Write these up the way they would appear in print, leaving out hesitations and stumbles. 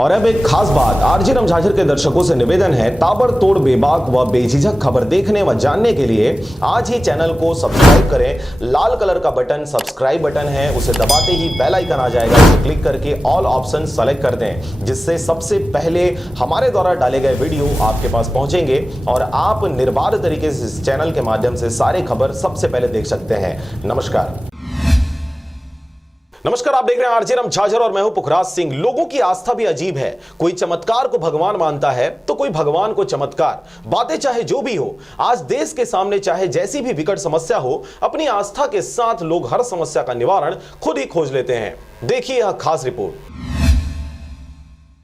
और अब एक खास बात, आरजे रमझाझर के दर्शकों से निवेदन है, ताबड़तोड़ बेबाक व बेझिझक खबर देखने व जानने के लिए आज ही चैनल को सब्सक्राइब करें। लाल कलर का बटन सब्सक्राइब बटन है, उसे दबाते ही बेल आइकन आ जाएगा, उसे क्लिक करके ऑल ऑप्शन सेलेक्ट कर दें, जिससे सबसे पहले हमारे द्वारा डाले गए वीडियो आपके पास पहुंचेंगे और आप निर्बाध तरीके से इस चैनल के माध्यम से सारे खबर सबसे पहले देख सकते हैं। नमस्कार, आप देख रहे हैं आरजे रमझाझर और मैं हूं पुखराज सिंह। लोगों की आस्था भी अजीब है, कोई चमत्कार को भगवान मानता है तो कोई भगवान को चमत्कार। बातें चाहे जो भी हो, आज देश के सामने चाहे जैसी भी विकट समस्या हो, अपनी आस्था के साथ लोग हर समस्या का निवारण खुद ही खोज लेते हैं। देखिए यह खास रिपोर्ट।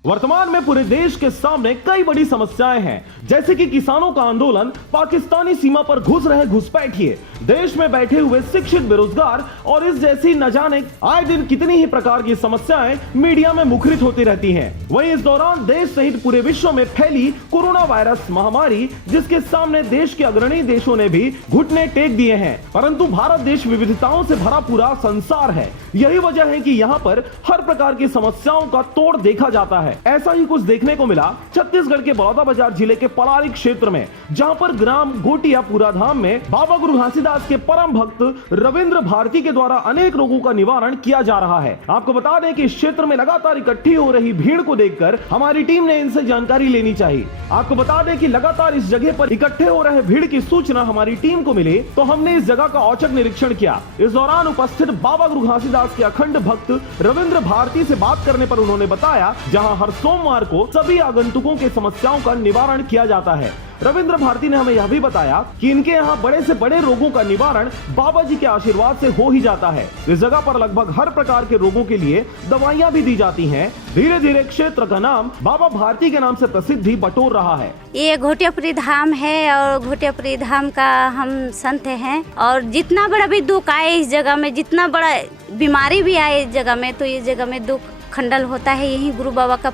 वर्तमान में पूरे देश के सामने कई बड़ी समस्याएं हैं, जैसे कि किसानों का आंदोलन, पाकिस्तानी सीमा पर घुस रहे घुसपैठिए, देश में बैठे हुए शिक्षित बेरोजगार और इस जैसी न जाने आए दिन कितनी ही प्रकार की समस्याएं मीडिया में मुखरित होती रहती हैं। वहीं इस दौरान देश सहित पूरे विश्व में फैली कोरोना वायरस महामारी, जिसके सामने देश के अग्रणी देशों ने भी घुटने टेक दिए हैं, परंतु भारत देश विविधताओं से भरा पूरा संसार है। यही वजह है कि यहाँ पर हर प्रकार की समस्याओं का तोड़ देखा जाता है। ऐसा ही कुछ देखने को मिला छत्तीसगढ़ के बलौदाबाजार जिले के पलारी क्षेत्र में, जहां पर ग्राम गोटिया पूरा धाम में बाबा गुरु घासीदास के परम भक्त रविंद्र भारती के द्वारा अनेक रोगों का निवारण किया जा रहा है। आपको बता दें कि इस क्षेत्र में लगातार इकट्ठी हो रही भीड़ को देखकर हमारी टीम ने इनसे जानकारी लेनी चाहिए। आपको बता दें कि लगातार इस जगह पर इकट्ठे हो रहे भीड़ की सूचना हमारी टीम को मिली, तो हमने इस जगह का औचक निरीक्षण किया। इस दौरान उपस्थित बाबा गुरु घासीदास के अखंड भक्त रविंद्र भारती से बात करने पर उन्होंने बताया, जहां हर सोमवार को सभी आगंतुकों की समस्याओं का निवारण किया जाता है। रविंद्र भारती ने हमें यह भी बताया कि इनके यहाँ बड़े से बड़े रोगों का निवारण बाबा जी के आशीर्वाद से हो ही जाता है। इस जगह पर लगभग हर प्रकार के रोगों के लिए दवाइयाँ भी दी जाती हैं। धीरे धीरे क्षेत्र का नाम बाबा भारती के नाम से प्रसिद्धि बटोर रहा है। ये घोटियापुरी धाम है और घोटियापुरी धाम का हम संत हैं, और जितना बड़ा भी दुख आए इस जगह में, जितना बड़ा बीमारी भी आए इस जगह में, तो ये जगह में दुख खंडल होता है। यही गुरु बाबा का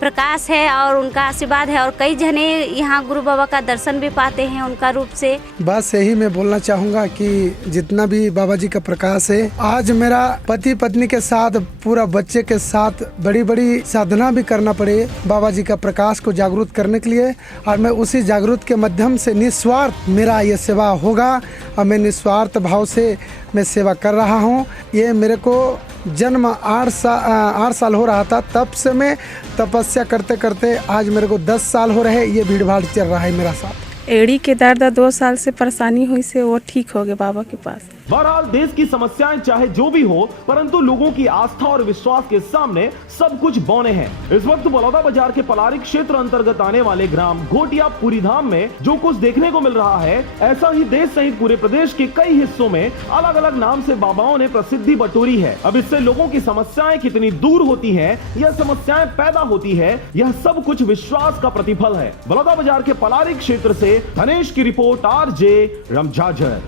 प्रकाश है और उनका आशीर्वाद है, और कई जने यहाँ गुरु बाबा का दर्शन भी पाते हैं उनका रूप से। बस यही मैं बोलना चाहूँगा कि जितना भी बाबा जी का प्रकाश है, आज मेरा पति पत्नी के साथ, पूरा बच्चे के साथ बड़ी बड़ी साधना भी करना पड़े बाबा जी का प्रकाश को जागरूक करने के लिए, और मैं उसी जागरूक के माध्यम से निस्वार्थ मेरा ये सेवा होगा और मैं निस्वार्थ भाव से मैं सेवा कर रहा हूँ। ये मेरे को जन्म 8 साल हो रहा था, तब से मैं तपस्या करते करते आज मेरे को 10 साल हो रहे, ये भीड़ भाड़ चल रहा है मेरा साथ। एड़ी के दर्द 2 साल से परेशानी हुई से वो ठीक हो गए बाबा के पास। बहरहाल देश की समस्याएं चाहे जो भी हो, परंतु लोगों की आस्था और विश्वास के सामने सब कुछ बौने हैं। इस वक्त बलौदाबाजार के पलारी क्षेत्र अंतर्गत आने वाले ग्राम घोटियापुरी धाम में जो कुछ देखने को मिल रहा है, ऐसा ही देश सहित पूरे प्रदेश के कई हिस्सों में अलग अलग नाम से बाबाओं ने प्रसिद्धि बटोरी है। अब इससे लोगों की समस्याएं कितनी दूर होती है या समस्याएं पैदा होती है, यह सब कुछ विश्वास का प्रतिफल है। बलौदाबाजार के पलारी क्षेत्र से धनेश की रिपोर्ट, आरजे रमझाझर।